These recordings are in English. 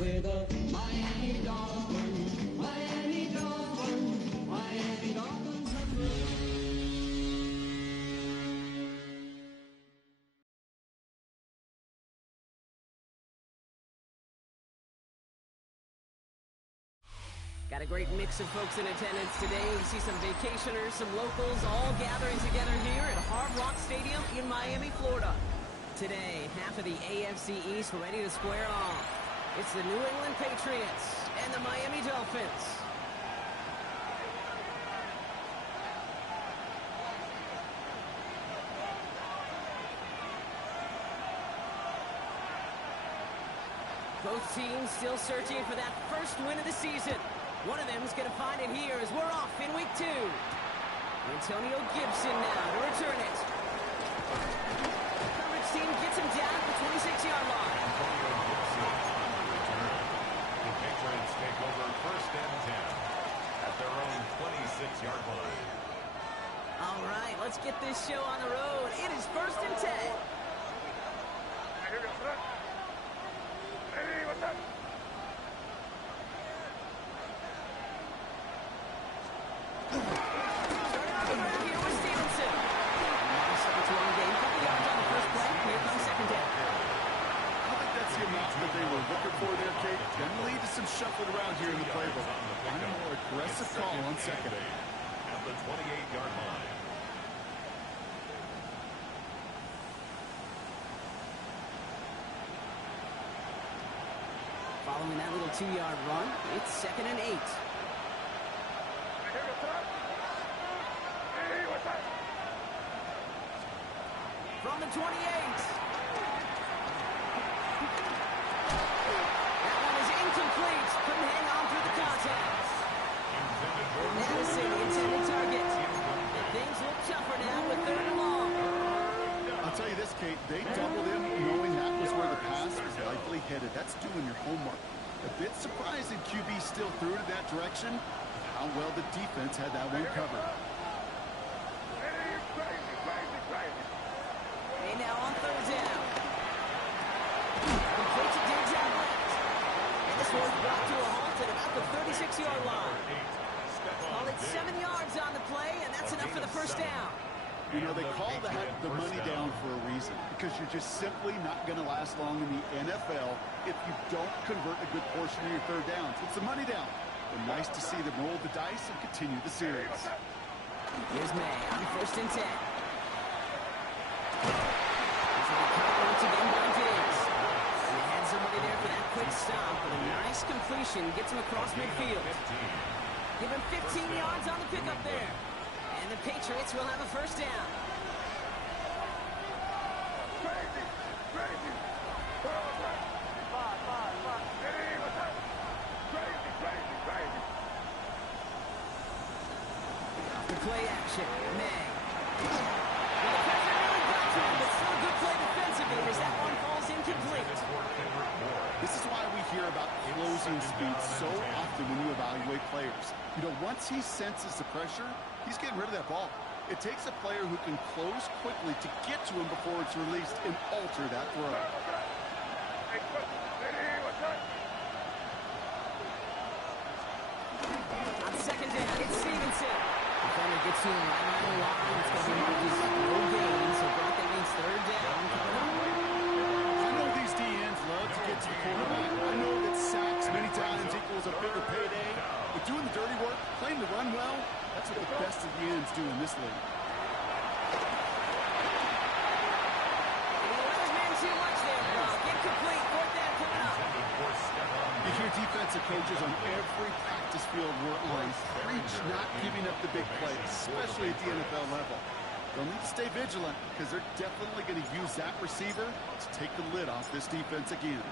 We're the Miami Dolphins, Miami Dolphins, Miami Dolphins. Got a great mix of folks in attendance today. We see some vacationers, some locals, all gathering together here at Hard Rock Stadium in Miami, Florida. Today, half of the AFC East ready to square off. It's the New England Patriots and the Miami Dolphins. Both teams still searching for that first win of the season. One of them is going to find it here as we're off in week 2. Antonio Gibson now to return it. Coverage team gets him down at the 26-yard line. The Patriots take over first and 10 at their own 26-yard line. All right, let's get this show on the road. It is first and 10. Hey, what's up? That they were looking for there, Kate. Generally, just some shuffling around here in the playbook. Find a more aggressive call on second. At the 28-yard line. Following that little 2-yard run, it's second and 8. Hey, what's up? Hey, what's up? From the 28. Incomplete. Couldn't hang on through the contact. Madison, the intended target. And things look tougher now with 3rd and long. I'll tell you this, Kate. They doubled him knowing that was where the pass was likely headed. That's doing your homework. A bit surprising QB still threw it in that direction. How well the defense had that one covered. Hey, crazy, crazy, crazy. Hey, now on 3rd down. Complete to Diggs out left. This one's brought to a halt at about the 36-yard line. Call it 7 yards on the play, and that's enough for the first down. You know, they call that the money down for a reason, because you're just simply not going to last long in the NFL if you don't convert a good portion of your 3rd downs. It's a money down. And nice to see them roll the dice and continue the series. Here's May on 1st and 10. This will be caught once again by Diggs. Somebody there for that quick stop, but a nice completion gets him across midfield. Give him 15 yards on the pickup there. And the Patriots will have a first down. Crazy, crazy. Hey, what's up? Crazy, crazy, crazy. The play action, May. Well, the pressure really got to him, but still a good play defensively as that one falls incomplete. This is why we hear about closing speed so often when you evaluate players. You know, once he senses the pressure, he's getting rid of that ball. It takes a player who can close quickly to get to him before it's released and alter that throw. Hey, what's up? On 2nd down, it's Stevenson. Defender gets to him right on the line. It's going to be marked as no gain, so Brock, that means 3rd down coming up. Love to get to the quarterback. I know that sacks many times equals a bigger payday, but doing the dirty work, playing the run well, that's what the best of the ends do in this league. And he let his man too much there, Brock. Incomplete. 4th down coming up. You hear defensive coaches on every practice field we're on preach not giving up the big plays, especially at the NFL level. They'll need to stay vigilant because they're definitely going to use that receiver to take the lid off this defense again.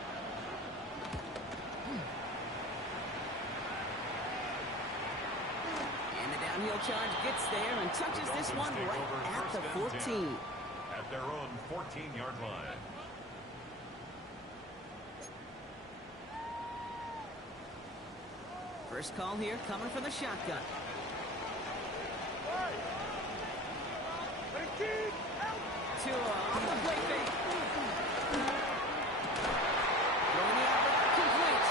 And the downhill charge gets there and touches this one right at the 14. At their own 14-yard line. First call here coming from the shotgun. Tua on the play fake. Throwing the out route complete.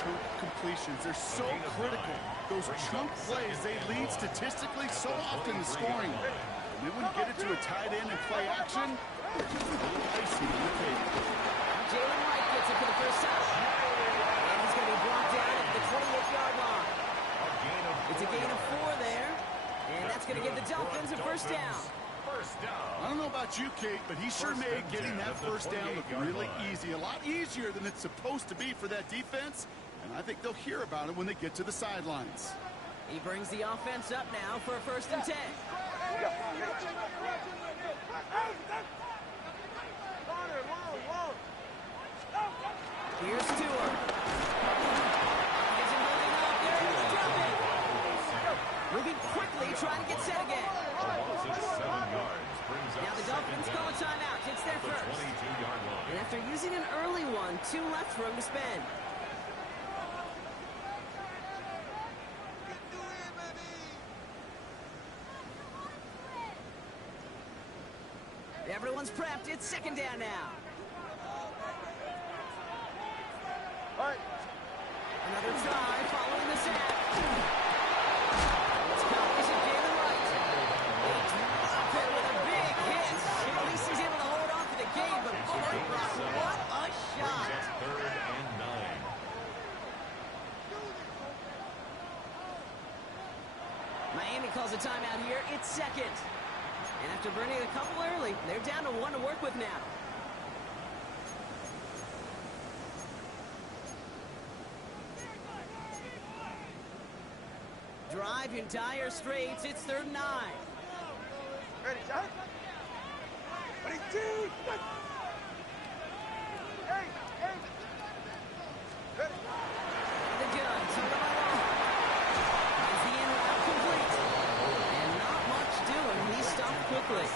chunk completions. They're so critical. Those chunk plays, they lead statistically so often to scoring. And then when you get it to a tight end and play action, it's just a little icing on the cake. Jalen Wright gets it for the first time. And he's going to be brought down at the 28-yard line. It's a gain of 4 there. And that's going to give the Dolphins a first down. I don't know about you, Kate, but he sure made getting that first down look really easy. A lot easier than it's supposed to be for that defense. And I think they'll hear about it when they get to the sidelines. He brings the offense up now for a 1st and 10. Here's Tua. Isn't holding up. They're able to drop it. Moving quickly, trying to get set again. Now the Dolphins call a timeout. It's their first. And after using an early one, 2 left for him to spend. Everyone's prepped. It's 2nd down now. Another try following the sack. It's Cowboys and Jalen Wright. They drop it with a big hit. At least he's able to hold on to the game, but boy, Brock, what a shot. 3rd and 9. Miami calls a timeout here. It's 2nd. And after burning a couple early, they're down to 1 to work with now. Drive in dire straits. It's 3rd and 9. Ready, shot. Ready, two. Hey. Ready. The gun, turn him along. Is the in route complete? And not much doing. He stopped quickly.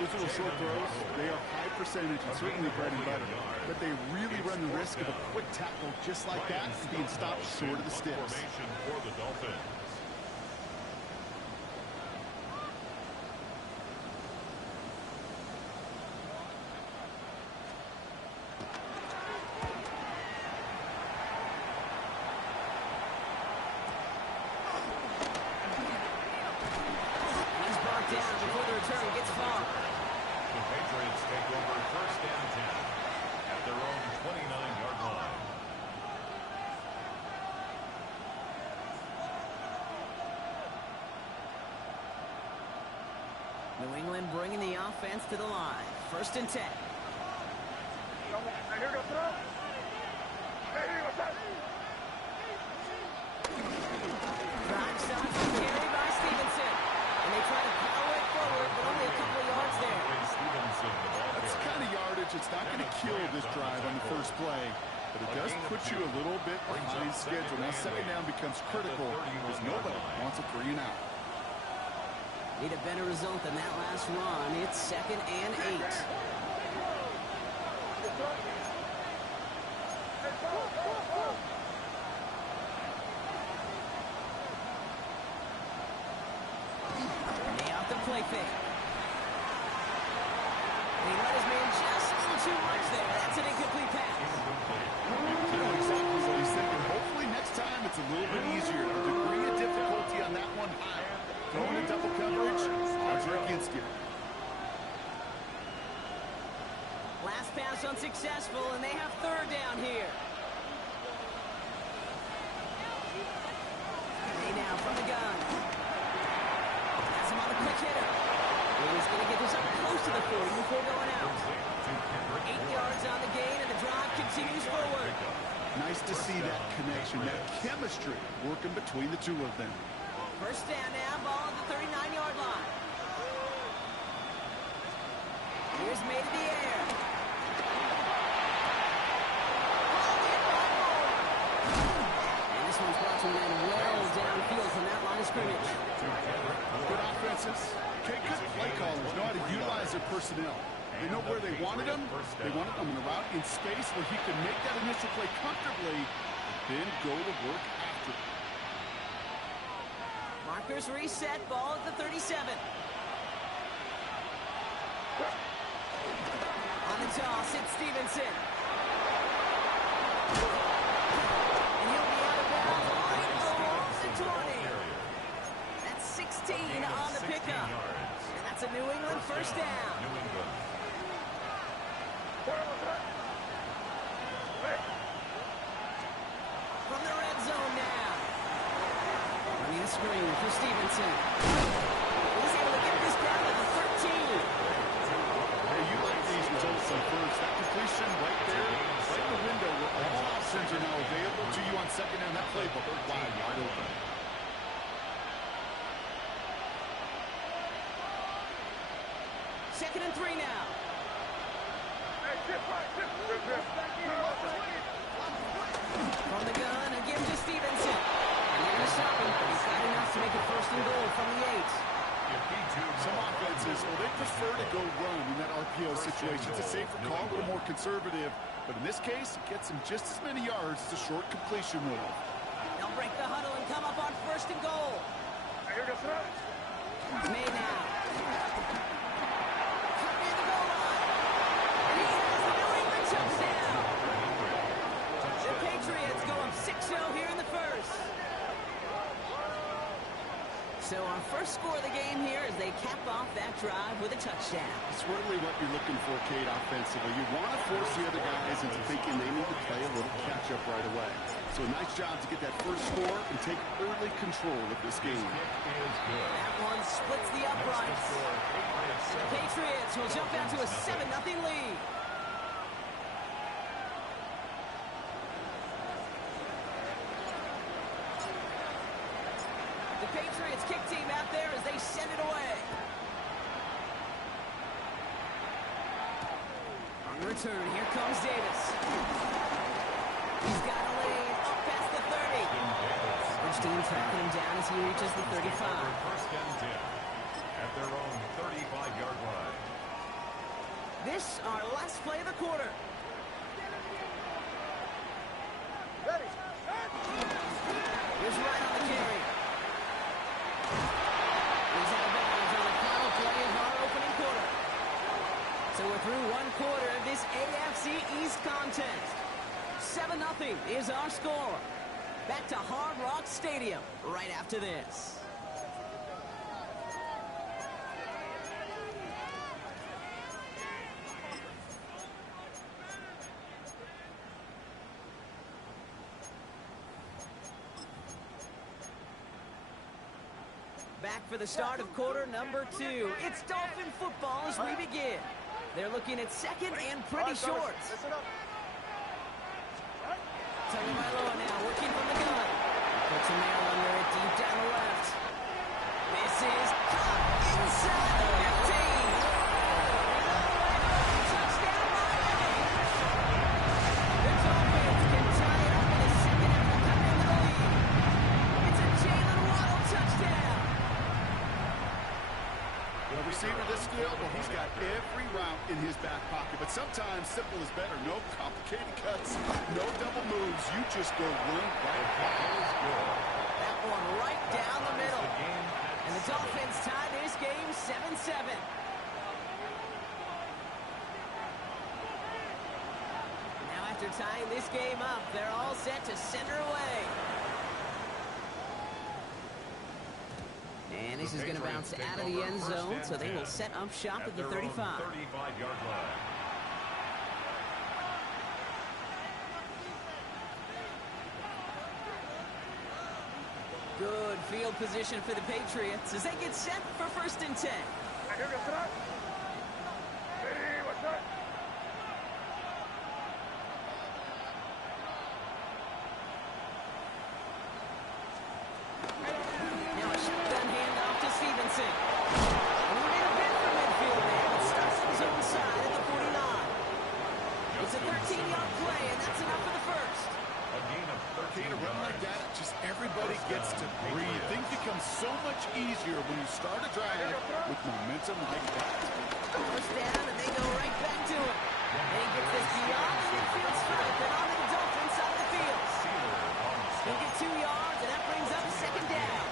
Those little short throws, they are high percentage and certainly bread and butter. But they really run the risk of a quick tackle just like that and being stopped short of the sticks. Formation for the Dolphins. He's brought down before the return gets far. The Patriots take over 1st and 10 at their own 29-yard line. New England bringing the offense to the line. 1st and 10. Here goes throw. Hey, what's that? Drive starts and carried by Stevenson. And they try to power it forward, but only a couple of yards there. That's the kind of yardage it's not going to kill this drive on the first play. But it does put you a little bit behind schedule. Now 2nd down becomes critical because nobody wants a 3 and out. Need a better result than that last run. It's 2nd and 8. Lay out the play fake. He let his man just a little too much there. That's an incomplete pass. You know exactly what he's thinking. Hopefully next time it's a little bit easier. The degree of difficulty on that one high. Going to double coverage, odds are against you. Last pass unsuccessful, and they have 3rd down here. Hey now from the gun. Has him on a quick hitter. He's going to get this up close to the 40 before going out. 8 yards on the gain, and the drive continues forward. Nice to see that connection, that chemistry working between the two of them. 1st down now, ball at the 39-yard line. Here's Maye to the air. And this one's brought to an end well downfield from that line of scrimmage. Good offenses. Okay, good play callers know how to utilize their personnel. They know where they wanted them. They wanted them in a route in space where he could make that initial play comfortably, then go to work after. Markers reset, ball at the 37. On the toss, it's Stevenson. screen for Stevenson. He's able to get this down to the 13. Hey, you like these results on first. That completion right there, right in the window where all options are now available to you on second down. That playbook wide open. Second and 3 now. From the gun, again to Stevenson. And they're going to stop him, but he's got enough to make it first and goal from the 8. Some offenses, well, they prefer to go run in that RPO situation. It's a safer call, a little more conservative. But in this case, it gets him just as many yards as a short completion would have. They'll break the huddle and come up on first and goal. May now. Near the goal line. And he has the New England touchdown. The Patriots go up 6-0 here in the first. So our first score of the game here as they cap off that drive with a touchdown. It's really what you're looking for, Kate, offensively. You want to force the other guys into thinking they need to play a little catch-up right away. So a nice job to get that first score and take early control of this game. That one splits the uprights. The Patriots will jump out to a 7-0 lead. The Patriots kick team out there as they send it away. On the return, here comes Davis. He's got a lane up past the 30. Which team tracking him down as he reaches the 35. First and 10 at their own 35-yard line. This our last play of the quarter. Here's right on the carry. He's out of bounds on the final play of our opening quarter. So we're through one quarter of this AFC East contest. 7-0 is our score. Back to Hard Rock Stadium right after this. Back for the start of quarter number 2. It's Dolphin football as we begin. They're looking at second and pretty short. Tagovailoa now working from the gun. Puts a nail under it deep down the left. This is caught inside the 15. Touchdown Miami. The Dolphins can tie it up in a second after coming into the lead. It's a Jalen Waddle touchdown. The receiver this field, well, he's got every route in his back pocket. But sometimes simple is better. No complicated cuts, no double moves. You just go run right back. That one right down the middle. And the Dolphins tie this game 7-7. Now after tying this game up, they're all set to send her away. And this is going to bounce out of the end zone, so they will set up shop at the 35. 35-yard line. Good field position for the Patriots as they get set for first and 10. Now a shotgun handoff to Stevenson. And he made a bid for midfield there, but starts on his own side at the 49. It's a 13-yard play, and that's enough for the first. A gain of 13 A run like that, just everybody gets to breathe. Things become so much easier when you start a drive with momentum like that. First down, and they go right back to him. And he gets this beyond the midfield stripe and onto the Dolphins side of the field. He'll get 2 yards, and that brings up second down.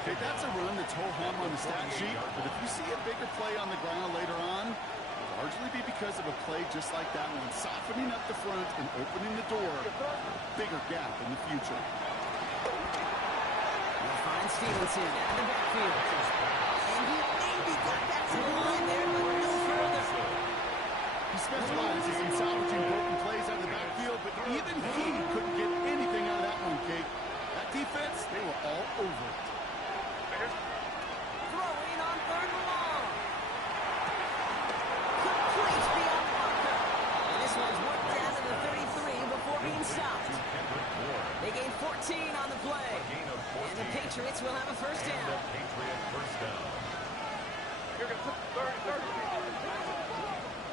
Okay, that's a run that's ho-hum on the stat sheet, but if you see a bigger play on the ground later on, it'll largely be because of a play just like that one, softening up the front and opening the door. Bigger gap in the future. We'll find Stevenson out of the backfield. And he maybe got back to the line there, but no further. He specializes in salvaging broken plays out of the backfield, but even he couldn't get anything out of that one, Kate. That defense, they were all over stopped. They gain 14 on the play. And the Patriots will have a first down.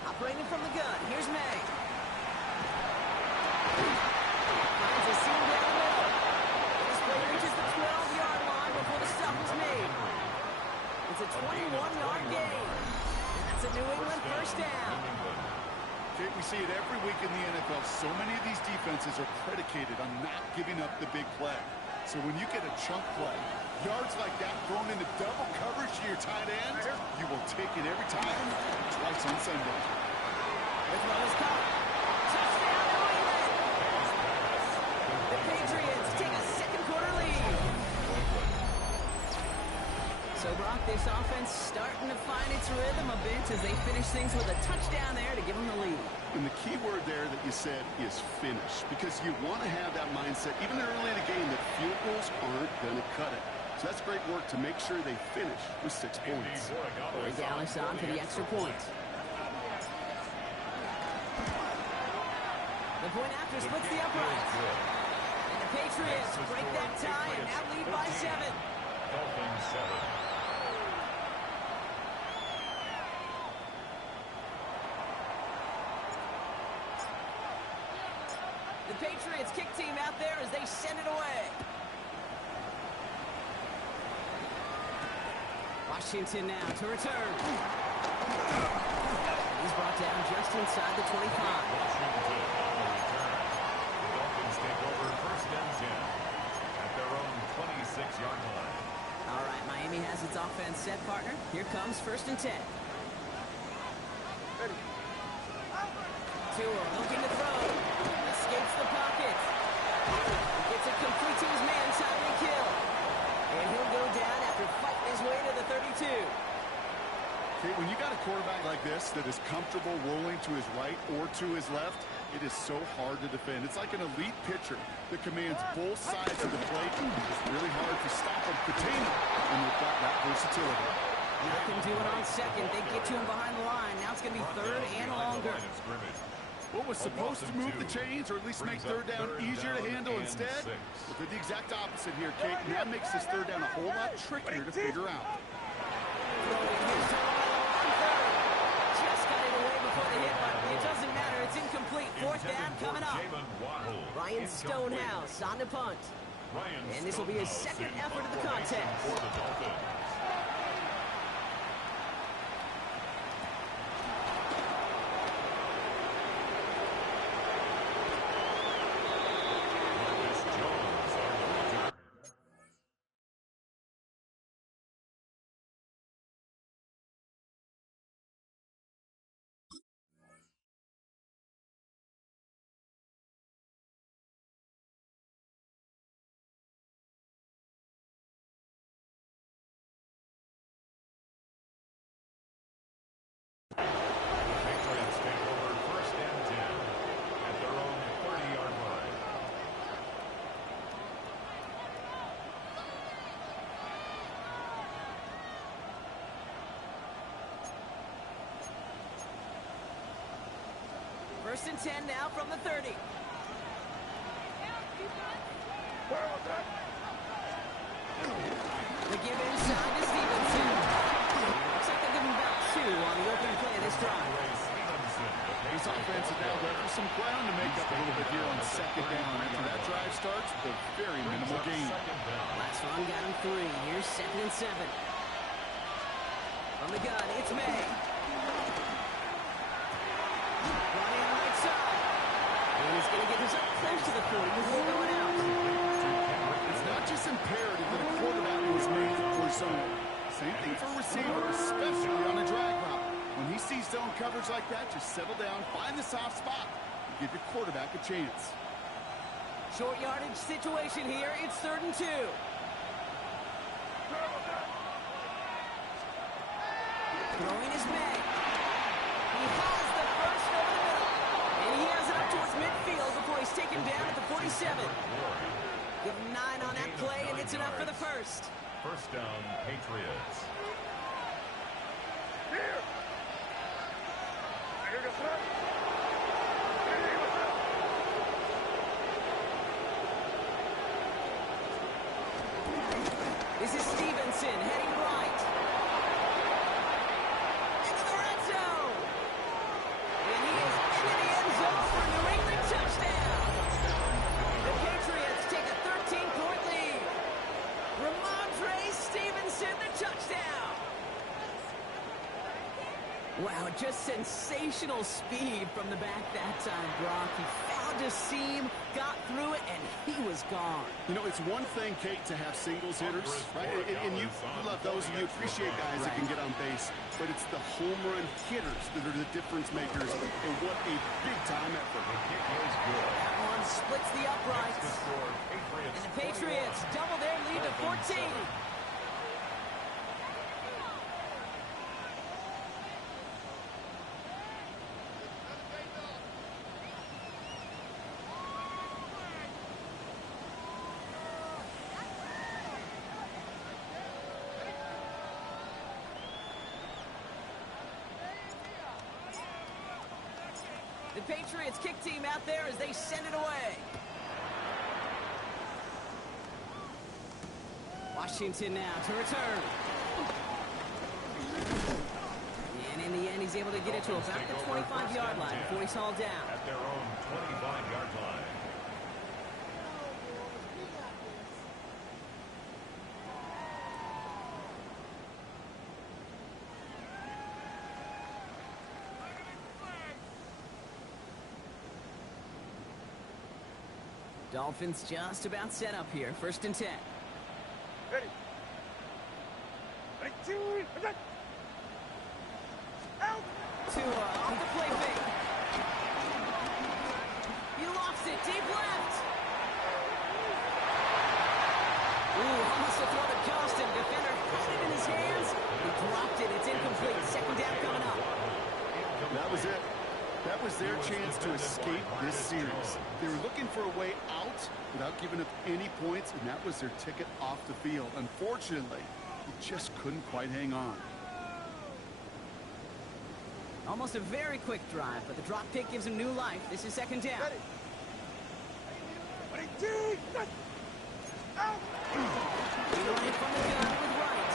Operating from the gun, here's May. Finds a seam down the middle. This play reaches the 12-yard line before the stop is made. It's a 21-yard gain. And that's a New England first down. Okay, we see it every week in the NFL. So many of these defenses are predicated on not giving up the big play. So when you get a chunk play, yards like that thrown into double coverage to your tight end, you will take it every time, twice on Sunday. As well as caught. Touchdown, New England! The Patriots take a second-quarter lead. So, Brock, this offense starting to find its rhythm a bit as they finish things with a touchdown there to give them the lead. And the key word there that you said is finish, because you want to have that mindset, even early in the game, that field goals aren't going to cut it. So that's great work to make sure they finish with 6 points. Dallas on for the extra point. The point after splits the uprights. And the Patriots break that tie and now lead by 7. Dolphins 7. The Patriots kick team out there as they send it away. Washington now to return. He's brought down just inside the 25. Washington on the return. The Dolphins take over first and 10 at their own 26-yard line. All right, Miami has its offense set, partner. Here comes first and 10. Tua looking to throw. Escapes the pocket. Gets it complete to his man, Tyreek Hill. And he'll go down after fighting his way to the 32. Okay, when you got a quarterback like this that is comfortable rolling to his right or to his left, it is so hard to defend. It's like an elite pitcher that commands both sides of the plate. It's really hard to stop him, contain him, and they've got that versatility. They can do it on second. They get to him behind the line. Now it's going to be third and longer. What was supposed to move the chains or at least make third down easier to handle instead? Well, they're the exact opposite here, Kate. And that makes this third down a whole lot trickier to figure out. Just got it away before the hit, but it doesn't matter. It's incomplete. Fourth down coming up. Ryan Stonehouse on the punt. And this will be his second effort of the contest. Patriots take over first and 10 at their own 30-yard line. First and 10 now from the 30. The give inside to Stevenson. Looks like they're giving about 2 on the open play of this drive. This offense is now there for some ground to make up a little bit here on second down. After that drive starts with a very minimal gain. Last run got him 3. Here's second and 7. From the gun, it's May. Running on the right side. And he's going to get this up close to the 40 before going out. It's not just imperative that a quarterback was made for zone. Same thing for a receiver, especially on a drag route. When he sees zone coverage like that, just settle down, find the soft spot, and give your quarterback a chance. Short yardage situation here. It's third and 2. Throwing is May. He has the first over the middle. And he has it up towards midfield before he's taken down at the 47. Give him 9 on that play, and it's enough for the first. First down, Patriots. This is Stevenson heading right. Into the red zone. And he is into the end zone for a New England touchdown. The Patriots take a 13-point lead. Ramondre Stevenson, the touchdown. Wow, just sensational speed from the back that time, Brock. He found a seam, got through it, and he was gone. You know, it's one thing, Kate, to have singles hitters, right? And you love those, and you appreciate guys that can get on base. But it's the home run hitters that are the difference makers, and what a big-time effort. That one splits the uprights. And the Patriots double their lead to 14. The Patriots kick team out there as they send it away. Washington now to return. And in the end, he's able to get it to about the 25-yard line before he's hauled down. At their own 25-yard line. Dolphins just about set up here. 1st and 10. Ready. Ready, two, ready. Out. Tua off the play fake. He lost it deep left. Ooh, almost a throw to Johnston. Defender had it in his hands. He dropped it. It's incomplete. 2nd down coming up. That was it. That was their chance to escape this series. They were looking for a way out without giving up any points, and that was their ticket off the field. Unfortunately, he just couldn't quite hang on. Almost a very quick drive, but the drop kick gives him new life. This is 2nd down. Ready. Ready, two, ready. Out. Running from the gun with Wright.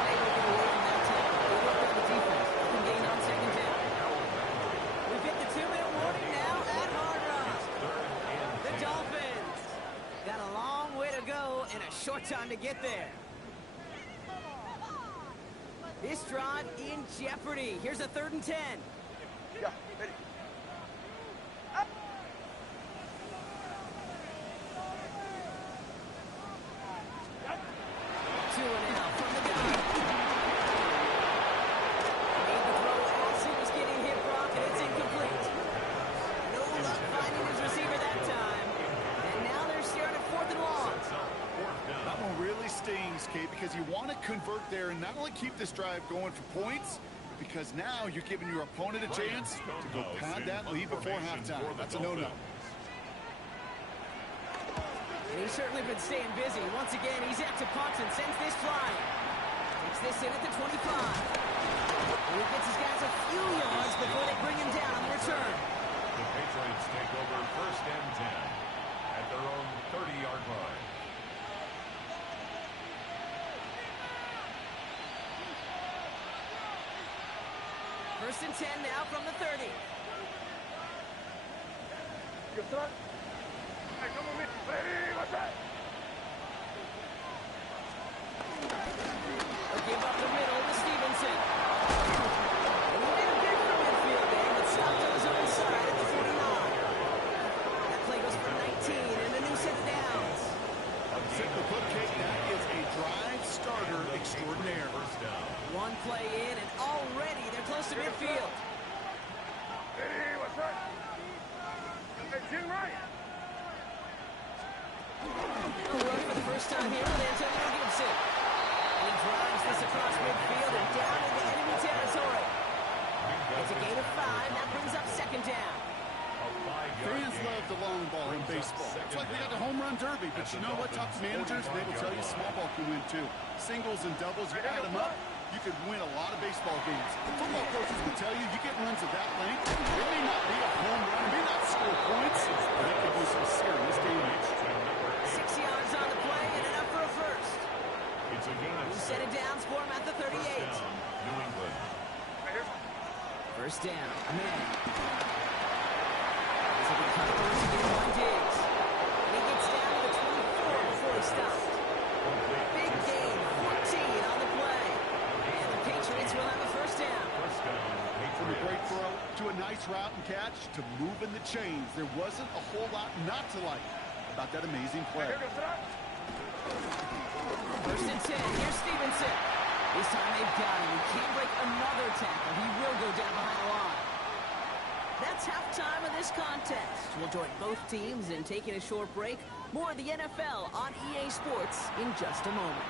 Unable to get away from that tackle. They worked on the defense. They can gain on 2nd down. We've hit the 2-minute warning now at Hard Rock. The Dolphins got a long way to go and a short time to get there. This drive in jeopardy. Here's a 3rd and 10. Yeah, ready. Two and out from the gun. Made the throw as he was getting hit, Brock, and it's incomplete. No luck finding his receiver that time. And now they're staring at 4th and long. That one really stings, Kate, because you want to convert there and not only keep this drive going for points, but because now you're giving your opponent a chance to go pad that lead before halftime. That's a no-no. And he's certainly been staying busy. Once again, he's out to punt and sends this flying. Takes this in at the 25. And he gets his guys a few yards before they bring him down on the return. The Patriots take over 1st and 10 at their own 30-yard line. First and 10 now from the 30. Good start. Hey, come on, Mitch. Ready, what's that? They'll give up the middle to Stevenson. And he made a big for midfield there, but stopped on his own side at the 49. That play goes for 19 and a new set of downs. Simply put, Kate, that is a drive starter extraordinaire. One play in, and already they're close to midfield. Ready, what's that? Hey, Jim Ryan. A run for the first time here with Antonio Gibson. And he drives this across midfield and down into enemy territory. It's a gain of 5. That brings up 2nd down. Fans love the long ball in baseball. It's like they got the home run derby, but you know what? Talk to managers, they will tell you small ball can win too. Singles and doubles, you add them up, you could win a lot of baseball games. Football coaches will tell you, you get runs of that length, it may not be a home run, it may not score points, but it can do some serious damage. 6 yards on the play and enough for a first. First down. May. He's a good cut first again by Diggs. And he gets down to the 24 before he stopped. Big gain, 14 on the play. And the Patriots will have a first down. From a great throw to a nice route and catch to moving the chains. There wasn't a whole lot not to like about that amazing play. First and 10. Here's Stevenson. This time they've got him. He can't break another tackle. He will go down behind the line. That's halftime of this contest. We'll join both teams in taking a short break. More of the NFL on EA Sports in just a moment.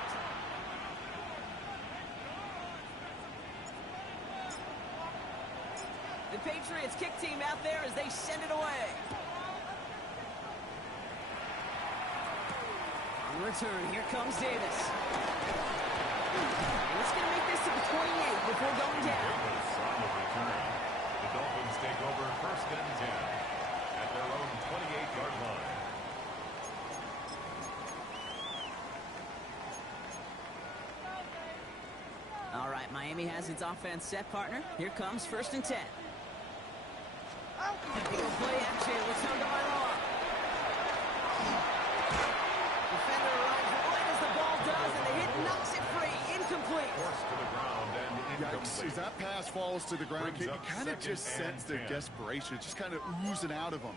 The Patriots kick team out there as they send it away. On return, here comes Davis. Let's going to make this to the 28 before going down. The Dolphins take over first and 10 at their own 28-yard line. All right, Miami has its offense set, partner. Here comes first and 10. Big play action. Looks down to my long. Defender arrives right as the ball does, and the hit knocks it free. Incomplete. Forced to the ground and incomplete. Yikes, as that pass falls to the ground, you kind of just sense their desperation. It's just kind of oozing out of them.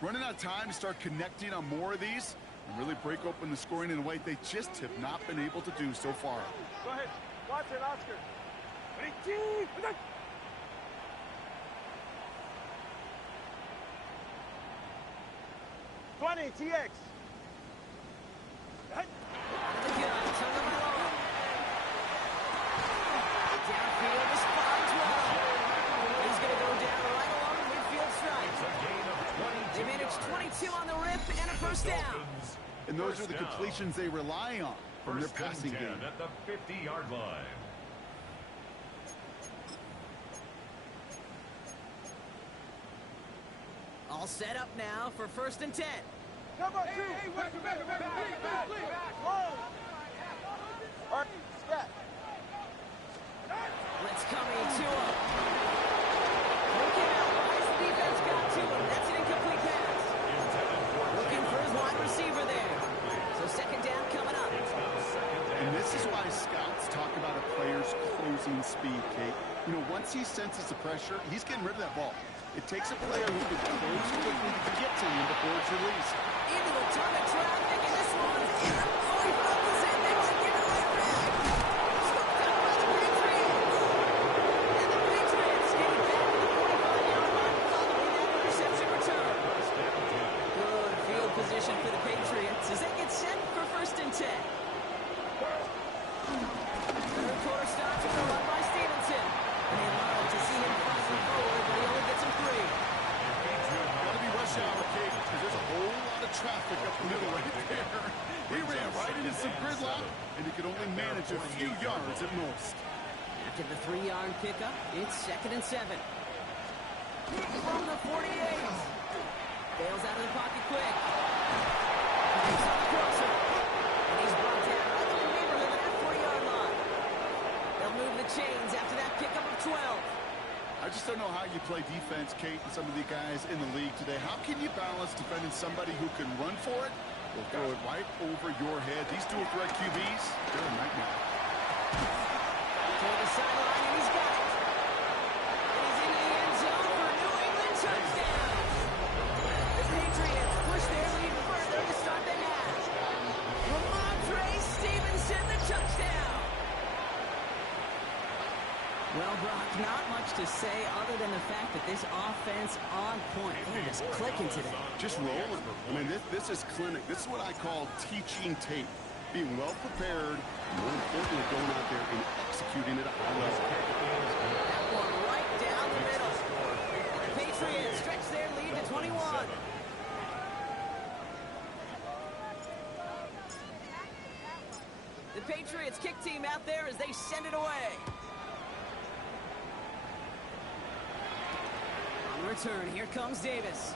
Running out of time to start connecting on more of these and really break open the scoring in a way they just have not been able to do so far. Go ahead. Watch it, Oscar. Ready? 20, TX. Out of the gun. Turn the ball over. Downfield is 5-12. He's going to go down right along the midfield stripe. It's a gain of 22 They managed 22 on the rip and a first down. And those are the completions they rely on from their passing game. At the 50-yard line. All set up now for first and 10. Come on, two. Back. All right, scat. Blitz coming to him. Looking out. Wise the defense got to him. That's an incomplete pass. Looking for his wide receiver there. So second down coming up. And this is why scouts talk about a player's closing speed, Kate. You know, once he senses the pressure, he's getting rid of that ball. It takes a player who can close quickly to get to him before it's released. Into a ton of traffic, and this one, oh, he fumbles it. They might get it right back. Scooped up by the Patriots. And the Patriots get it back to the 45-yard line following that interception return. Good field position for the Patriots as they get set for first and 10. Third quarter starts with a run by Stevenson. And they love to see him crossing forward, but he only gets him free. Got to be rush hour, Kate, because there's a whole lot of traffic up the middle right there. He ran right into some gridlock, and he could only manage a few yards at most. After the 3-yard pickup, it's second and 7. From the 48. Bails out of the pocket quick. Picks up the crosser. And he's brought down right in the neighborhood of that 40-yard line. They'll move the chains after that pickup of 12. I just don't know how you play defense, Kate, and some of the guys in the league today. How can you balance defending somebody who can run for it? They'll throw it right over your head. These dual threat QBs, they're a nightmare. Toward the sideline, and he's got it. And he's into the end zone for a New England touchdown. The Patriots push their lead further to start the half. Ramondre Stevenson, the touchdown. Well, Brock, not much to say other than the fact that this offense on point. They're just clicking today. Just rolling. I mean, this is clinic. This is what I call teaching tape. Being well prepared, and more importantly, going out there and executing it at a high level. That one right down the middle. And the Patriots stretch their lead to 21. The Patriots kick team out there as they send it away. On return, here comes Davis.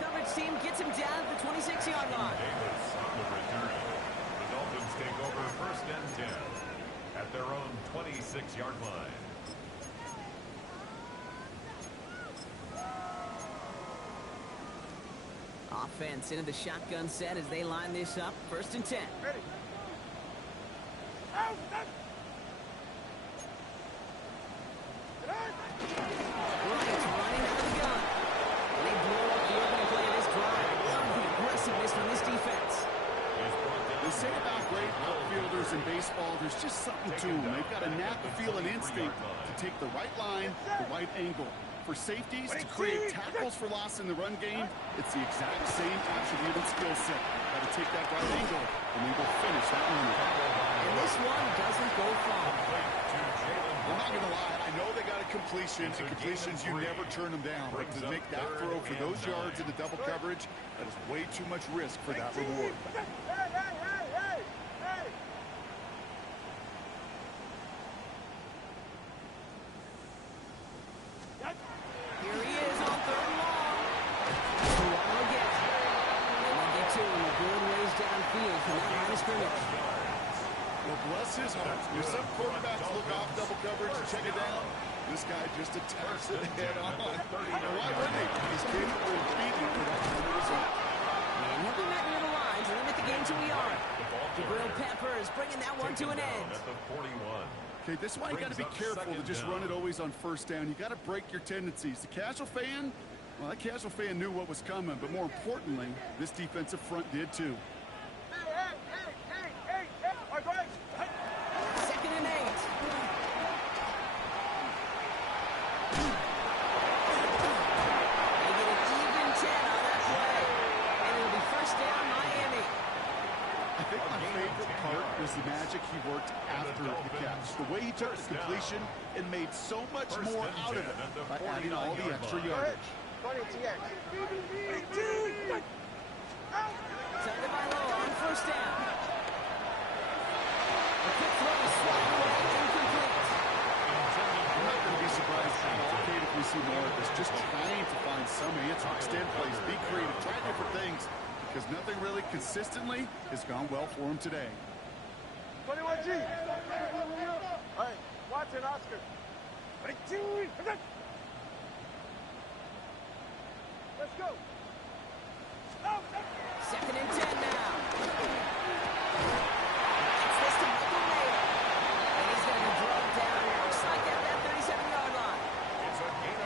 Coverage team gets him down at the 26-yard line. Davis on the return. The Dolphins take over first and 10 at their own 26-yard line. Offense into the shotgun set as they line this up. 1st and 10. Ready. Out. Bryant's running out of the gun. And they blow up the opening play of this drive. Love the aggressiveness from this defense. They say about great outfielders in baseball, there's just something to them. They've got a knack, a feel, and instinct to take the right line, the right angle. For safeties, to create tackles for loss in the run game, it's the exact same attribute and skill set. Got to take that right angle, and they will finish that runner. And this one doesn't go far. I'm not going to lie, I know they got a completion, and completions, you never turn them down. But to make that throw for those yards into double coverage, that is way too much risk for that reward. Here he is on 3rd and long. Toronto gets it. And they get to him a good ways downfield from that line of scrimmage. Well, bless his heart. There's some quarterbacks look off double coverage and check it down. This guy just attacks it head on. And why wouldn't he? He's capable of beating for that kind of result. And he'll be met near the line to limit the game to a yard. The grilled peppers bringing that one to an end. At the 41. Okay, this is why you got to be careful to just run it always on 1st down. You got to break your tendencies. The casual fan, well, that casual fan knew what was coming, but more importantly, this defensive front did too. Hey. All right. 2nd and 8. They get an even 10 on that play. And it'll be 1st down, Miami. I think my favorite part was the magic he worked after the catch. The way he took the completion and made so much more out of it by adding all the extra yardage. Tugged by low on 1st down. A quick throw is swatted away, incomplete. I'm not going to be surprised at all, Kate, if we see more of this. Just trying to find some answer, extend plays, be creative, try different things, because nothing really consistently has gone well for him today. 21G. All right, watch it, Oscar. 22. Let's go. 2nd and 10 now. It's this to Michael Maye. And he's going to be drugged down. Looks like at that 37-yard line.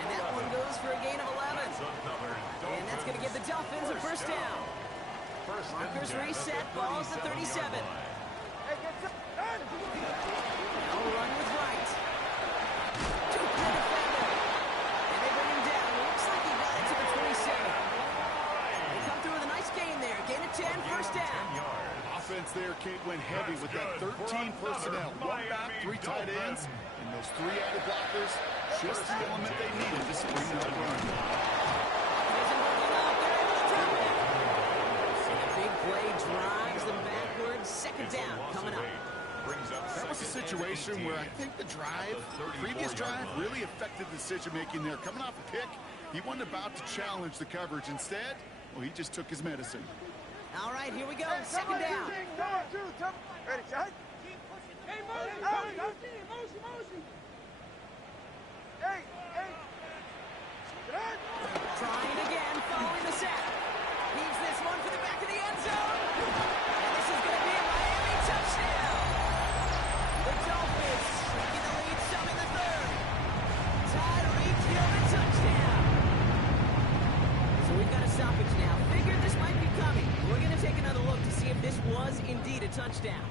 And that one goes for a gain of 11. And that's going to give the Dolphins a 1st down. Markers reset, ball at the 37. No run with Wright. Too good defender. And they bring him down. Looks like he got it to the 27. They come through with a nice gain there. Gain of 10, 1st down. Offense there, Kate, went heavy with that 13 personnel. 1 back, 3 tight ends, and those 3 added blockers. Just the element they needed to spring that run. Isn't working out. They're able to drop it. And a big play drives them backwards. 2nd down coming up. That was a situation where I think the previous drive, really affected the decision-making there. Coming off a pick, he wasn't about to challenge the coverage. Instead, well, he just took his medicine. All right, here we go. 2nd down. Ready, shot. Hey, motion. Hey. Trying again, following the set. Leaves this one for the back of the end zone. And this is going to be a Miami touchdown. The Dolphins taking the lead some in the 3rd. Tyreek Hill, a touchdown. So we've got a stoppage now. Figured this might be coming. We're going to take another look to see if this was indeed a touchdown.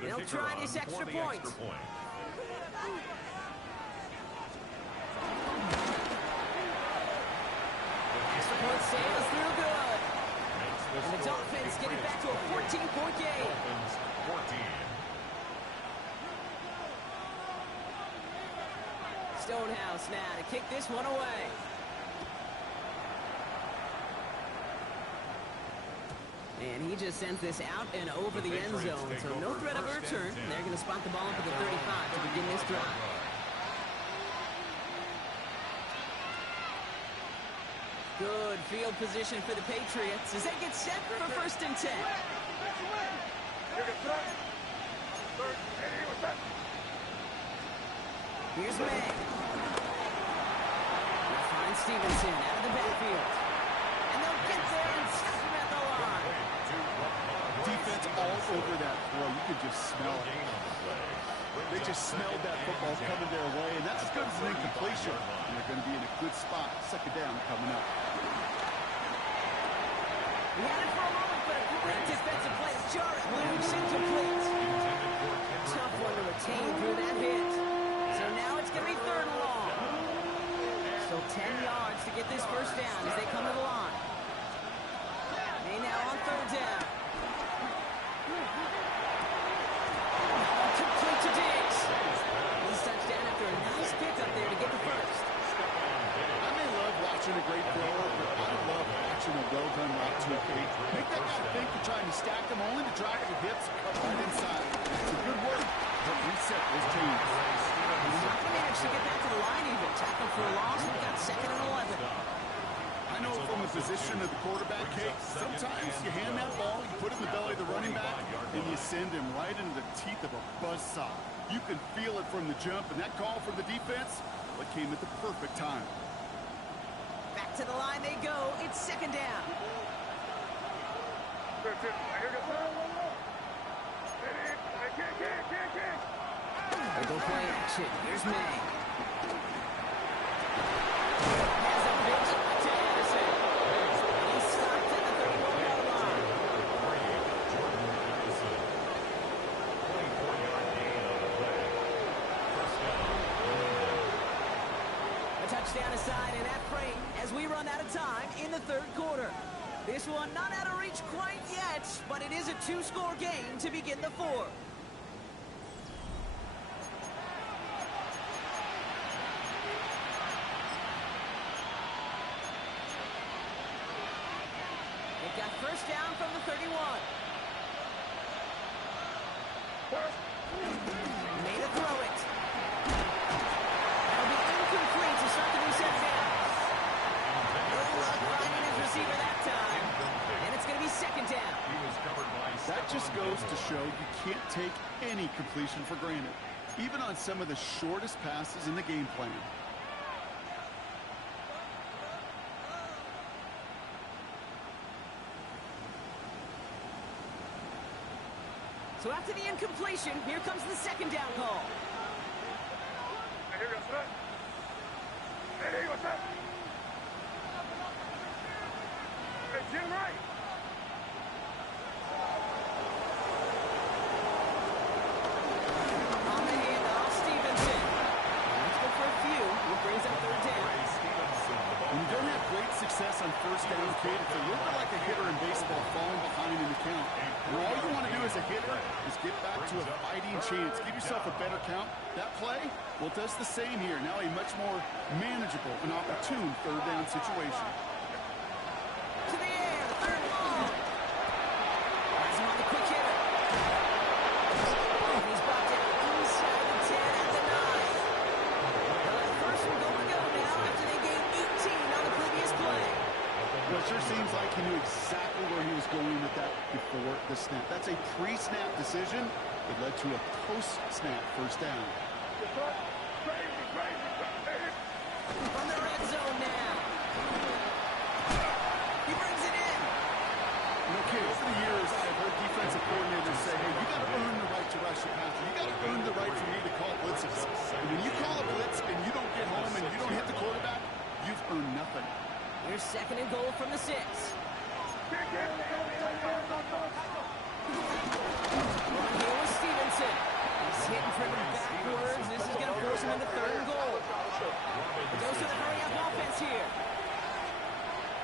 They'll try this extra point. Extra point sails through good. And the Dolphins get it back to a 14-point game. 14. Stonehouse now to kick this one away. And he just sends this out and over the end zone. So no threat of a return. They're going to spot the ball up at the 35 to begin this drive. Good field position for the Patriots as they get set for first and 10. Here's May. They'll find Stevenson out of the backfield. And they'll get there and stop him at the line. Defense all over that throw. You could just smell it. They just smelled that football coming their way, and that's as good as an incompletion. And they're going to be in a good spot. Second down coming up. He had it for a moment, but a great defensive play. Jarrett moves incomplete. Tough one to retain through that hit. So now it's going to be third and long. Still 10 yards to get this first down as they come to the line. They now on third down. Complete to Diggs. He's touchdown after a nice pickup there to get the first. I may love watching a great throw, but I love watching a well-done route to a gate. Make that guy think you're trying to stack him only to drive your hips right inside. It's a good work. Help reset those chains. He's not going to actually get back to the line even. Tackle for a loss. We got second and 11. I know from the position of the quarterback, Kate, sometimes you hand that ball, you put it in the belly of the running back, and you send him right into the teeth of a buzzsaw. You can feel it from the jump, and that call from the defense, well, it came at the perfect time. Back to the line they go. It's second down. They go play action. Here's May. Has a big shot to Anderson. He's stopped at the 31-yard line. A touchdown aside in that frame as we run out of time in the third quarter. This one not out of reach quite yet, but it is a two-score game to begin the fourth. They've got first down from the 31. Made a throw it. That'll be incomplete to start the new set of downs. No luck finding his receiver that time. And it's going to be second down. That just goes to show you can't take any completion for granted, even on some of the shortest passes in the game plan. So after the incompletion, here comes the second down call. Hey, what's up? Hey, Jim Wright. On the handoff, Stevenson. Let's go for a few. It brings up third down. When you don't have great success on first down, Kate, it's a little bit like a hitter in baseball falling behind in the count. And all you want to do as a hitter is get back to a fighting chance. Give yourself a better count. That play, well, does the same here. Now a much more manageable and opportune third down situation. To the air, third and long. Has him on the quick hitter. And he's brought down inside the 10 at the 9. Well, that first one going to go now after they gained 18 on the previous play. Well, it sure seems like he knew exactly where he was going with that before the snap. That's a pre-snap decision. It led to a post-snap first down. From the red zone now. He brings it in. You know, Kate, over the years, I've heard defensive coordinators say, hey, you got to earn the right to rush your passer. You got to earn the right for me to call blitzes. And when you call a blitz and you don't get home and you don't hit the quarterback, you've earned nothing. Here's second and goal from the 6. Run here with Stevenson. He's hitting from the backwards. This is going to force him into third and goal. He goes to the hurry-up offense here.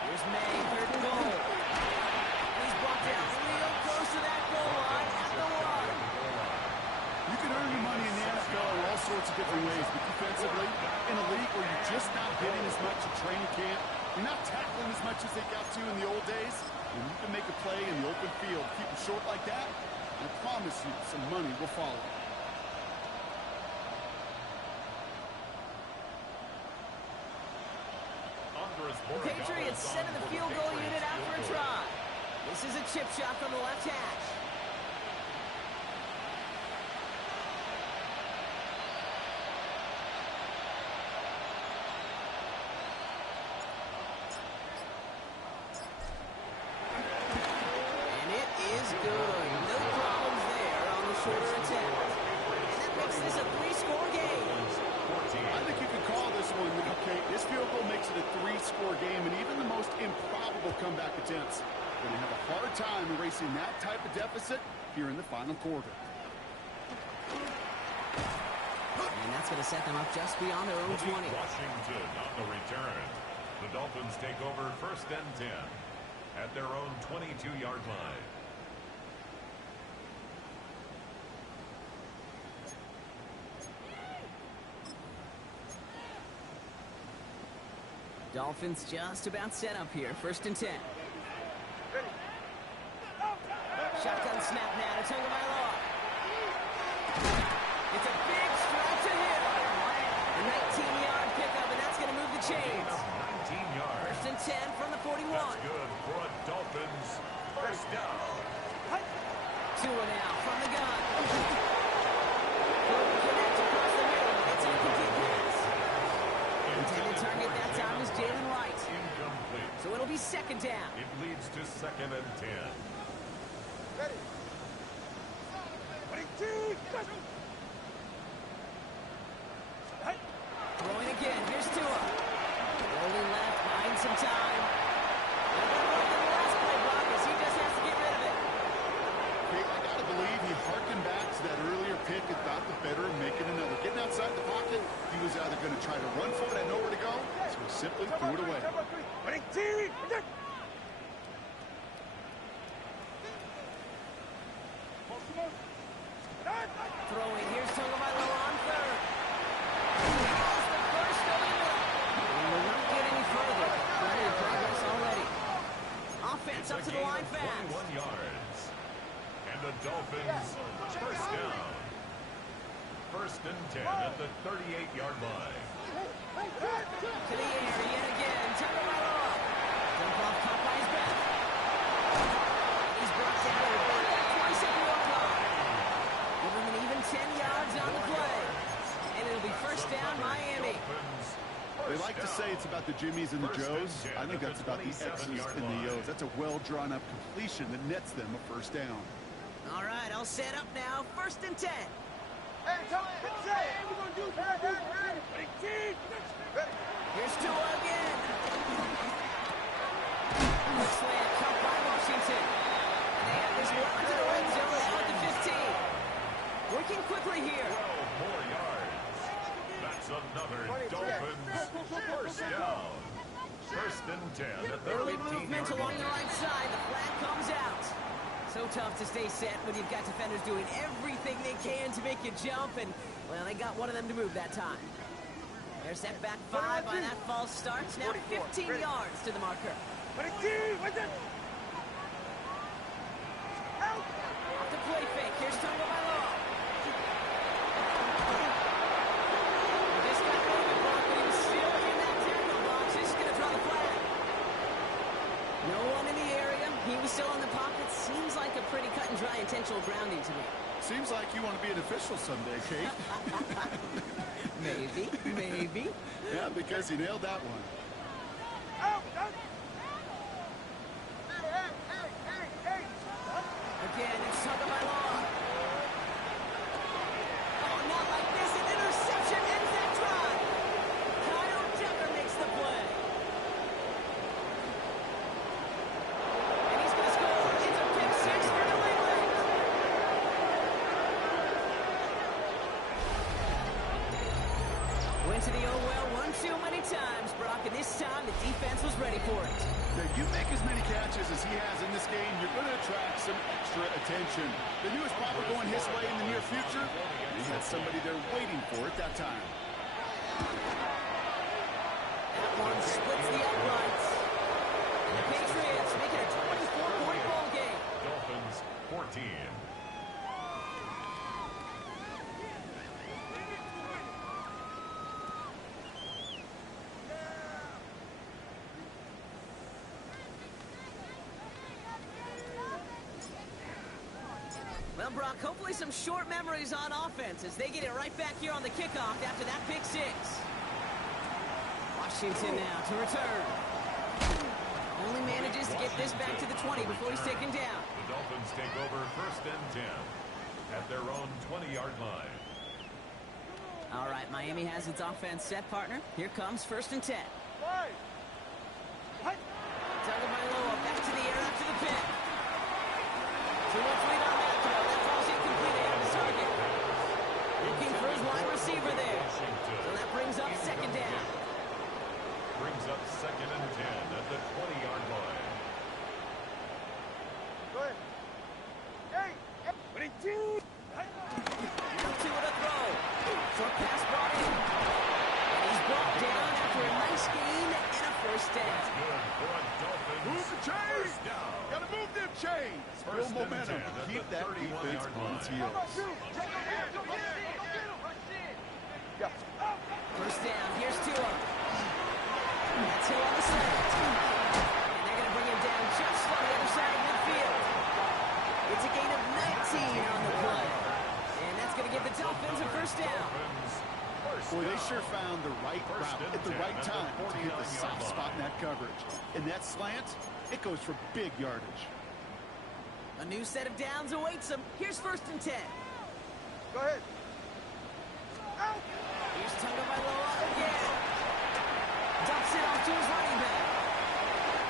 Here's May, third and goal. He's brought down real close to that goal line at the 1. You can earn your money in the NFL in all sorts of different ways, but defensively, in a league where you're just not hitting as much at training camp, you're not tackling as much as they got to in the old days, and you can make a play in the open field, keep it short like that, I promise you some money will follow. The Patriots sending the field goal unit out for a try. This is a chip shot from the left hash. And it is good. No problems there on the shorter attempt. And that makes this a 3-score game. I think you could call this one, okay, this field goal makes it a 3-score game, and even the most improbable comeback attempts are going to have a hard time erasing that type of deficit here in the final quarter. And that's going to set them up just beyond their own 20. Washington on the return. The Dolphins take over 1st and 10 at their own 22-yard line. Dolphins just about set up here. 1st and 10. Shotgun snap now to Tagovailoa. It's a big strike to him. A 19-yard pickup, and that's going to move the chains. 19 yards. 1st and 10 from the 41. That's good for a Dolphins 1st down. Tua now from the gun. Connects across the middle. It's an incomplete pass. Intended target that time is Jalen Wright. Incomplete. So it'll be 2nd down. It leads to 2nd and 10. Ready. Throwing again. Here's Tua. Rolling left, buying some time. And then look at the last play block as he just has to get rid of it. Okay, I got to believe he harkened back to that earlier pick and thought the better of making another. Getting outside the pocket, he was either going to try to run for it, had nowhere to go, so he simply threw it away. Throwing. Here's Tagovailoa on 3rd. He has the first of the middle. And will not get any further. Plenty of progress already. Offense up to the line fast. 21 yards. And the Dolphins 1st down. 1st and 10 at the 38-yard line. To the air yet again. Tagovailoa. Dump off caught by his back. He's brought down at about that 27-yard line. Give him an even 10 yards on the play. And it'll be 1st down, Miami. They like to say it's about the Jimmies and the Joes. I think that's about the X's and the O's. That's a well-drawn-up completion that nets them a 1st down. All right, all set up now. 1st and 10. Hey, tell me, we're going to do it. Here's Tua again. Slant caught by Washington. And they have this one to the red zone now at the 15. Working quickly here. 12 more yards. That's another Dolphins 1st down. 1st and 10 at the Early 15-yard movement along the line. right side. The flag comes out. So tough to stay set when you've got defenders doing everything they can to make you jump. And, well, they got one of them to move that time. They're set back 5 by that false start. Now 15 yards to the marker. Off the play fake. Here's Tagovailoa. Just got moving block, but he was still in that tackle box. Just going to throw the flag. No one in the area. He was still in the pocket. Seems like a pretty cut and dry intentional grounding to me. Seems like you want to be an official someday, Kate. Maybe. Yeah, because he nailed that one. Again, it's Tagovailoa. Oh, not like this. An interception ends that drive. Kyle Decker makes the play. And he's going to score. It's a pick six for New England. Went to the oh well one too many times, Brock, and this time the defense was ready for it. Now, you make as many catches as he has in this game, you're going to attract some extra attention. The news probably going his way in the near future. He had somebody there waiting for it that time. That one splits the uprights. And the Patriots make it a 24-point ball game. Dolphins 14. Well, Brock, hopefully some short memories on offense as they get it right back here on the kickoff after that pick six. Washington now to return. Only manages to get this back to the 20 before he's taken down. The Dolphins take over 1st and 10 at their own 20-yard line. All right, Miami has its offense set, partner. Here comes 1st and 10. Tagovailoa back to the air after the pick. Too much lead on that throw. That throws incomplete ahead of his target. Looking for his wide receiver there. So that brings up 2nd down. Brings up 2nd and 10 at the 20-yard line. Go ahead. Hey! Hey! Two with a throw. Short pass brought in. And he's brought down after a nice gain and a 1st down. Good for a Dolphins. Move the chains. 1st down. Gotta move them chains. Build momentum. Keep that defense on its heels. 1st down. Here's Tua. That's Hill on the slant. And they're going to bring him down just on the other side of midfield. It's a gain of 19 on the play. And that's going to give the Dolphins a 1st down. Boy, they sure found the right route at the right time to hit the soft spot in that coverage. And that slant, it goes for big yardage. A new set of downs awaits them. Here's 1st and 10. Go ahead. Here's Tagovailoa again. Dumps it off to his running back.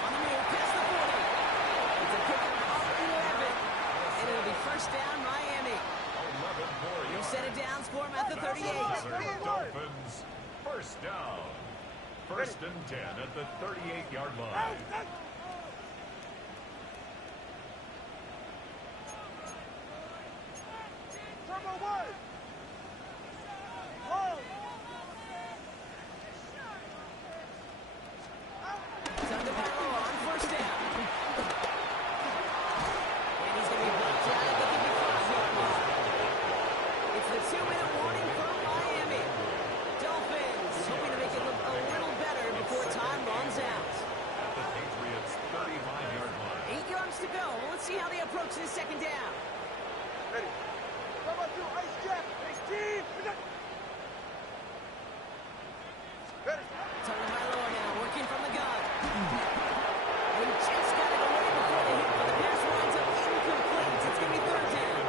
On the move, past the 40. It's a pickup of 11. And it'll be 1st down, Miami. 11 more New yards. set of downs for him at the 38. Dolphins 1st down. 1st and 10 at the 38-yard line. Turbo 1. Hold. Tagovailoa on 1st down. And he's going to be blocked out at the 55-yard line. It's the 2-minute warning from Miami. Dolphins hoping to make it look a little better before time runs out. At the Patriots 35-yard line. 8 yards to go. Well, let's see how they approach this 2nd down. Ready. Turbo 2. Ice Jack. Team. Ready. Tagovailoa now working from the gun. And just got it away before the hit for the pass winds up incomplete. It's going to be 3rd down.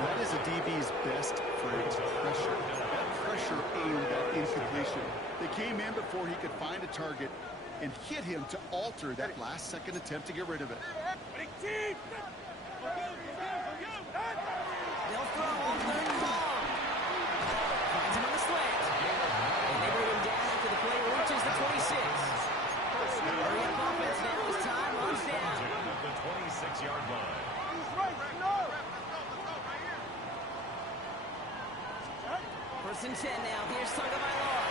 That is a DB's best phrase, pressure. That pressure aimed at incompletion. They came in before he could find a target and hit him to alter that last-second attempt to get rid of it. Team. They'll throw on 3rd and long. Finds him on the slant. And they bring him down after the play reaches the 26. Hurry up offense now as time runs down. At the 26-yard line. He's right. No. 1st and 10 now. Here's Tagovailoa.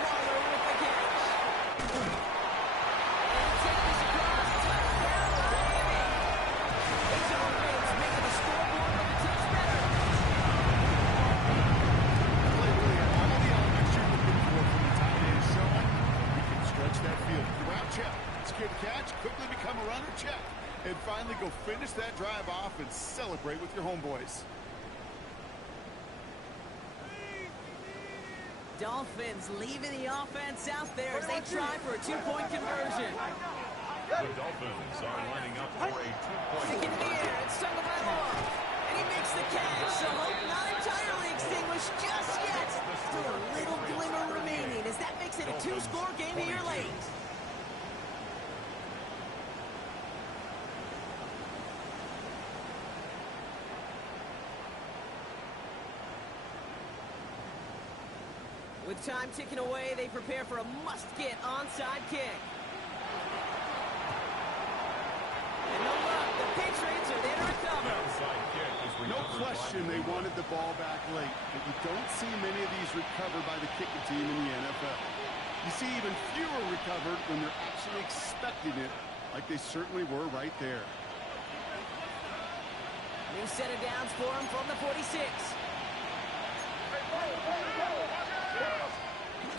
Waller with the catch. And take this across. Touchdown, Miami. These Dolphins making the scoreboard look a touch better. Play really had all the elements you're looking for from the tight end showing. You can stretch that field. Route check. Secure the catch. Quickly become a runner check. And finally go finish that drive off and celebrate with your homeboys. Dolphins leaving the offense out there as they try for a 2-point conversion. The Dolphins are lining up for a 2-point Stick in the air. It's Tagovailoa. And he makes the catch. So hope not entirely extinguished just yet. Still a little glimmer remaining as that makes it a 2-score game here late. With time ticking away, they prepare for a must-get onside kick. And no luck, the Patriots are there to recover. Onside kick is No recovered question by they wanted the ball back late, but you don't see many of these recovered by the kicking team in the NFL. You see even fewer recovered when they're actually expecting it, like they certainly were right there. New set of downs for him from the 46.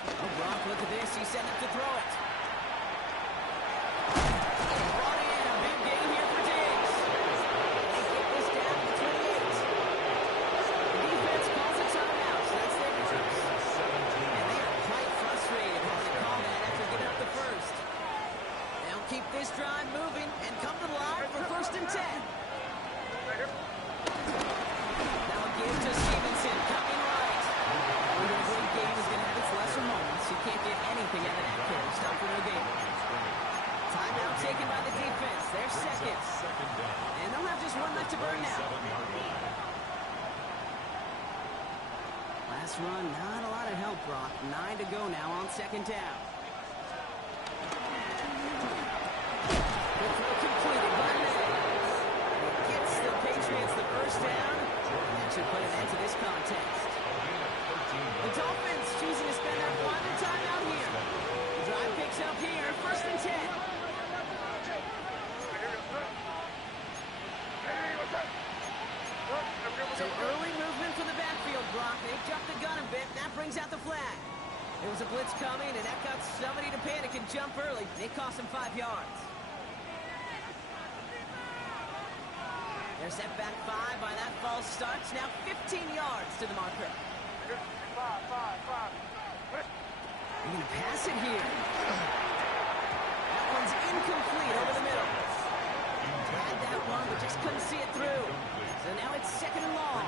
Oh, Brock, look at this. He's set up to throw it. Brought in a big gain here for Diggs. They get this down this drive moving and come to the line for 1st and 10. Now a give to Stevenson, coming right. A great game is going to have its lesser moments. You can't get anything out of that kick. Stop for no gain. Timeout taken by the defense. They're second. And they'll have just one left to burn now. Last run, not a lot of help, Brock. 9 to go now on 2nd down. The throw completed by Maye. It gets the Patriots the 1st down. And that should put an end to this contest. The Dolphins choosing to spend their final time out here. The drive picks up here, 1st and 10. So early movement for the backfield, Brock. They jumped the gun a bit. That brings out the flag. There was a blitz coming, and that got somebody to panic and jump early. It cost them 5 yards. They're set back 5 by that false start. Now 15 yards to the marker. They're going to pass it here. That one's incomplete over the middle. Had that one, but just couldn't see it through. So now it's 2nd and long.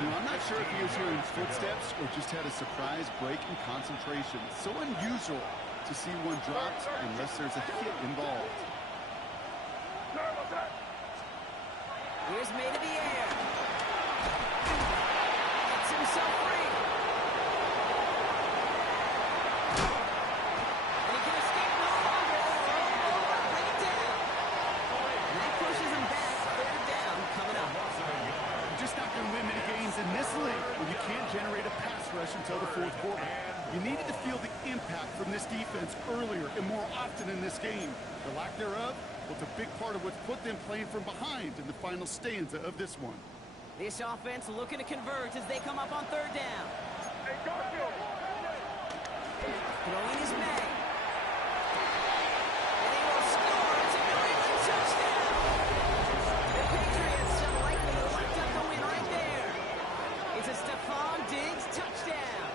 I'm not sure if he was hearing footsteps or just had a surprise break in concentration. It's so unusual to see one dropped unless there's a hit involved. Here's Maye to the air. Gets himself free. And he can escape no longer. Bring it down. And that pushes him back. 3rd down coming up. You're just not going to win many games in this league when you can't generate a pass rush until the 4th quarter. You needed to feel the impact from this defense earlier and more often in this game. The lack thereof was a big part of what's put them playing from behind in the final stanza of this one. This offense looking to convert as they come up on 3rd down. Throwing is Maye. And he will score. It's a New England touchdown. The Patriots likely locked up the win right there. It's a Stephon Diggs touchdown.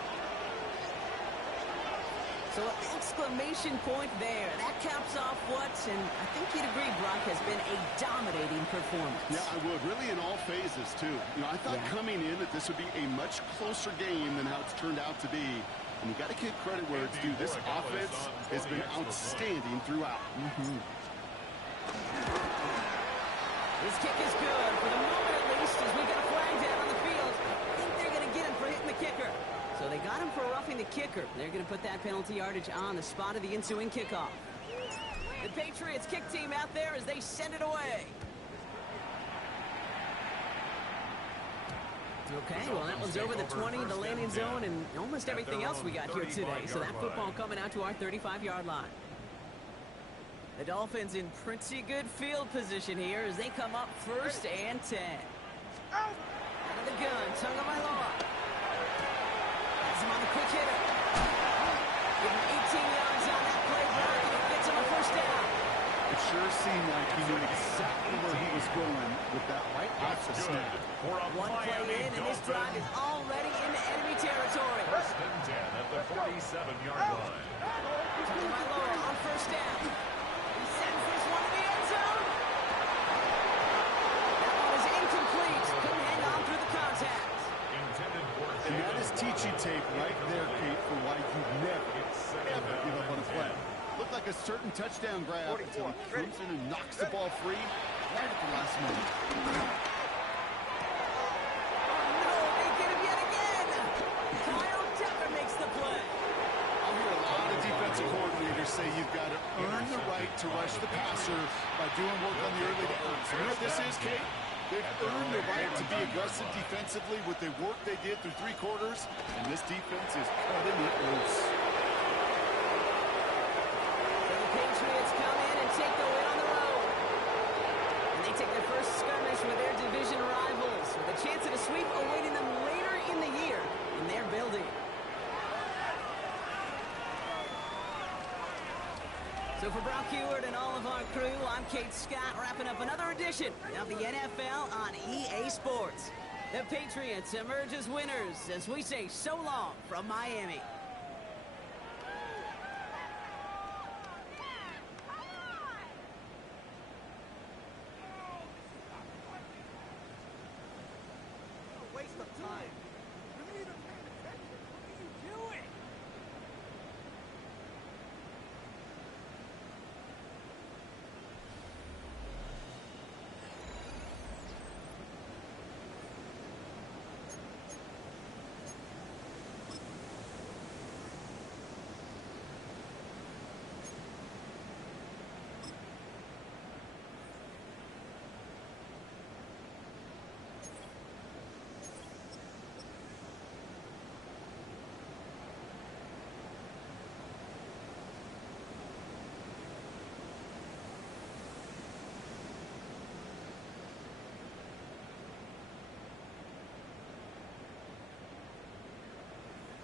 So an exclamation point there. That caps off what, and I think you'd agree, Brock, has been a dominating performance. Yeah, I would. Really in all phases, too. You know, I thought coming in that this would be a much closer game than how it's turned out to be. And you got to give credit where it's due. This offense has been outstanding throughout. This kick is good. For the moment, at least, as we get a flag down on the field, I think they're going to get him for hitting the kicker. So they got him for roughing the kicker. They're going to put that penalty yardage on the spot of the ensuing kickoff. The Patriots kick team out there as they send it away. Okay, well, that one's over the 20, the landing zone, and almost everything else we got here today. So that football coming out to our 35-yard line. The Dolphins in pretty good field position here as they come up 1st and 10. Out of the gun, Tagovailoa. Him on the quick hitter. Give him 18 yards on that play, Brock, and it gets him a 1st down. It sure seemed like he knew exactly where he was going with that right off the snap. One play in, and this drive is already into enemy territory. 1st and 10 at the 47-yard line. Tagovailoa on 1st down. He sends this one to the end zone. That one is incomplete. Couldn't hang on through the contact. And that is teaching tape right there, Kate, for why you never, ever give up on a play. Looked like a certain touchdown grab until he comes in and knocks the ball free right at the last moment. No, they get him yet again. Kyle Decker makes the play. I'll hear a lot of defensive coordinators say you've got to earn the right to rush the passer by doing work on the early downs. You know what this is, Kate? They've earned the right to be aggressive defensively with the work they did through 3 quarters, and this defense is cutting it loose. So the Patriots come in and take the win on the road. And they take their first skirmish with their division rivals, with a chance at a sweep awaiting them later in the year in their building. So for Brock Heward and all of our crew, I'm Kate Scott, wrapping up another edition of the NFL on EA Sports. The Patriots emerge as winners as we say so long from Miami.